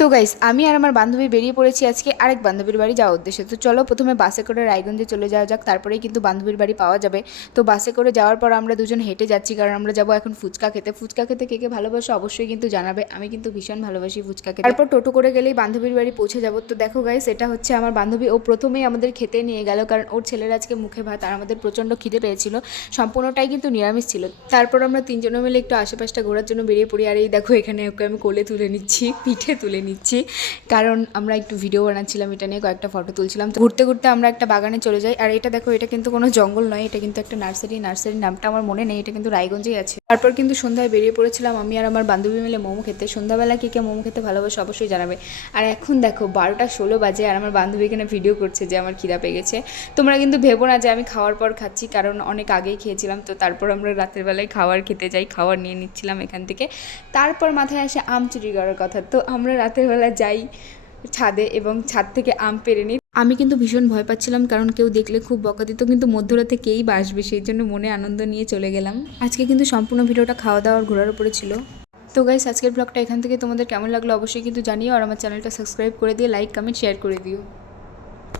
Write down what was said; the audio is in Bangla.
তো গাইস আমি আর আমার বান্ধবী বেরিয়ে পড়েছি আজকে আরেক বান্ধবীর বাড়ি যাওয়ার উদ্দেশ্যে। তো চলো প্রথমে বাসে করে রায়গঞ্জে চলে যাওয়া যাক, তারপরেই কিন্তু বান্ধবীর বাড়ি পাওয়া যাবে। তো বাসে করে যাওয়ার পর আমরা দুজন হেঁটে যাচ্ছি, কারণ আমরা যাবো এখন ফুচকা খেতে। ফুচকা খেতে কে কে ভালোবাসো অবশ্যই কিন্তু জানাবে, আমি কিন্তু ভীষণ ভালোবাসি ফুচকা খেতে। তারপর টোটো করে গেলেই বান্ধবীর বাড়ি পৌঁছে যাবো। তো দেখো গাইস, এটা হচ্ছে আমার বান্ধবী। ও প্রথমেই আমাদের খেতে নিয়ে গেল, কারণ ওর ছেলের আজকে মুখে ভাত আর আমাদের প্রচণ্ড খিদে পেয়েছিল। সম্পূর্ণটাই কিন্তু নিরামিষ ছিল। তারপর আমরা তিনজনে মিলে একটু আশেপাশটা ঘোরার জন্য বেরিয়ে পড়ি। আর এই দেখো এখানে ওকে আমি কোলে তুলে নিচ্ছি, পিঠে তুলে নিচ্ছি, কারণ আমরা একটু ভিডিও বানাচ্ছিলাম, এটা নিয়ে কয়েকটা ফটো তুলছিলাম। তো ঘুরতে ঘুরতে আমরা একটা বাগানে চলে যাই। আর এটা দেখো, এটা কিন্তু কোনো জঙ্গল নয়, এটা কিন্তু একটা নার্সারি। নার্সারির নামটা আমার মনে নেই, এটা কিন্তু রায়গঞ্জেই আছে। তারপর কিন্তু সন্ধ্যায় বেরিয়ে পড়েছিলাম আমি আর আমার বান্ধবী মিলে মোমো খেতে। সন্ধ্যাবেলা কে কে মোমো খেতে ভালোবাসে অবশ্যই জানাবে। আর এখন দেখো 12টা 16 বাজে আর আমার বান্ধবী এখানে ভিডিও করছে যে আমার খিদা পেয়ে গেছে। তোমরা কিন্তু ভেবো না যে আমি খাওয়ার পর খাচ্ছি, কারণ অনেক আগেই খেয়েছিলাম। তো তারপর আমরা রাতের বেলায় খাবার খেতে যাই, খাবার নিয়ে নিচ্ছিলাম এখান থেকে। তারপর মাথায় আসে আম চুরি করার কথা। তো আমরা রাতের বেলা যাই ছাদে এবং ছাদ থেকে আম পেড়ে নিই। আমি কিন্তু ভীষণ ভয় পাচ্ছিলাম, কারণ কেউ দেখলে খুব বকা দিত, কিন্তু মধ্যরাতে কেই বা আসবে, সেই জন্য মনে আনন্দ নিয়ে চলে গেলাম। আজকে কিন্তু সম্পূর্ণ ভিডিওটা খাওয়া দাওয়ার ঘোরার উপরে ছিল। তো গাইস, আজকের ব্লগটা এখান থেকে তোমাদের কেমন লাগলো অবশ্যই কিন্তু জানিও, আর আমার চ্যানেলটা সাবস্ক্রাইব করে দিয়ে লাইক কমেন্ট শেয়ার করে দিও।